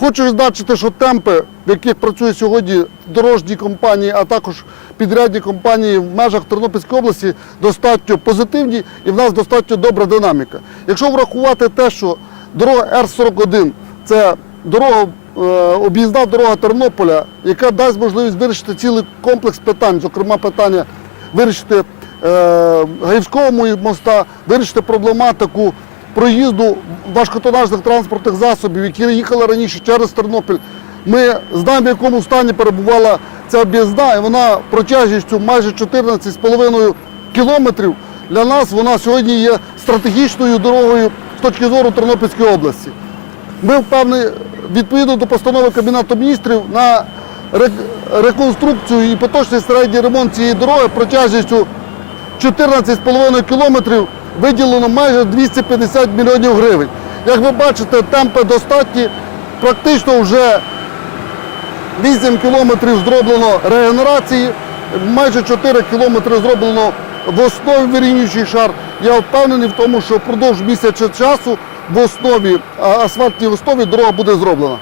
Хочу відзначити, що темпи, в яких працює сьогодні дорожні компанії, а також підрядні компанії в межах Тернопільської області, достатньо позитивні і в нас достатньо добра динаміка. Якщо врахувати те, що дорога Р-41 – це об'їзна дорога Тернополя, яка дасть можливість вирішити цілий комплекс питань, зокрема питання вирішити Гаївського моста, вирішити проблематику проїзду важкотонажних транспортних засобів, які їхали раніше через Тернопіль. Ми знаємо, в якому стані перебувала ця об'їзна, і вона протяжністю майже 14,5 кілометрів. Для нас вона сьогодні є стратегічною дорогою з точки зору Тернопільської області. Ми впевнені, відповідно до постанови Кабінету міністрів, на реконструкцію і поточний середній ремонт цієї дороги протяжністю 14,5 кілометрів виділено майже 250 мільйонів гривень. Як ви бачите, темпи достатні. Практично вже 8 кілометрів зроблено регенерації, майже 4 кілометри зроблено в основі вирівнюючий шар. Я впевнений в тому, що впродовж місяця часу в основі, асфальтній основі дорога буде зроблена.